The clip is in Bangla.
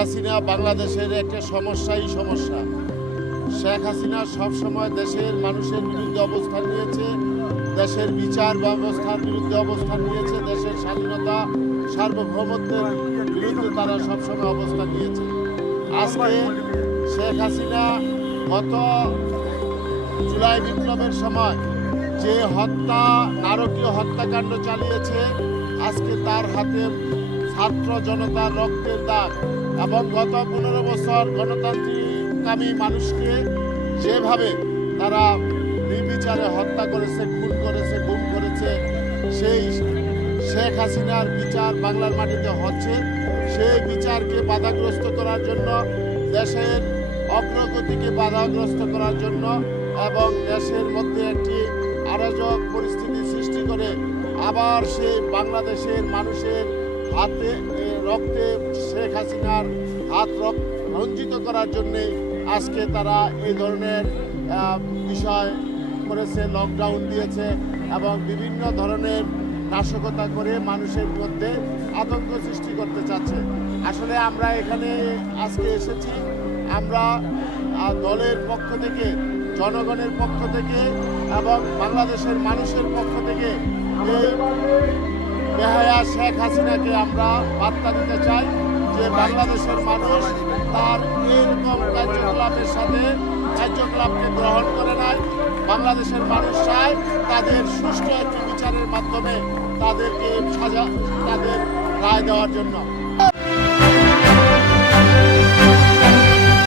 হাসিনা বাংলাদেশের একটা সমস্যাই সমস্যা। শেখ হাসিনা সবসময় দেশের মানুষের বিরুদ্ধে অবস্থান নিয়েছে, দেশের বিচার ব্যবস্থার বিরুদ্ধে অবস্থান নিয়েছে, দেশের স্বাধীনতা সার্বভৌমত্বের বিরুদ্ধে তারা সবসময় অবস্থান নিয়েছে। আজকে শেখ হাসিনা গত জুলাই বিপ্লবের সময় যে নারকীয় হত্যাকাণ্ড চালিয়েছে, আজকে তার হাতে ছাত্র জনতার রক্তের দাগ, এবং গত 15 বছর গণতান্ত্রিককামী মানুষকে যেভাবে তারা নির্বিচারে হত্যা করেছে, খুন করেছে, গুম করেছে, সেই শেখ হাসিনার বিচার বাংলার মাটিতে হচ্ছে। সেই বিচারকে বাধাগ্রস্ত করার জন্য, দেশের অগ্রগতিকে বাধাগ্রস্ত করার জন্য এবং দেশের মধ্যে একটি অরাজক পরিস্থিতি সৃষ্টি করে আবার সেই বাংলাদেশের মানুষের হাতে রক্তে শেখ হাসিনার হাত রঞ্জিত করার জন্যে আজকে তারা এই ধরনের বিষয় করেছে, লকডাউন দিয়েছে এবং বিভিন্ন ধরনের নাশকতা করে মানুষের মধ্যে আতঙ্ক সৃষ্টি করতে চাচ্ছে। আসলে আমরা এখানে আজকে এসেছি, আমরা দলের পক্ষ থেকে, জনগণের পক্ষ থেকে এবং বাংলাদেশের মানুষের পক্ষ থেকে এই বেহায়া শেখ হাসিনাকে আমরা বার্তা দিতে চাই যে বাংলাদেশের মানুষ তার এইরকম কার্যকলাপকে গ্রহণ করে নাই। বাংলাদেশের মানুষ চায় তাদের সুষ্ঠু একটি বিচারের মাধ্যমে তাদের রায় দেওয়ার জন্য।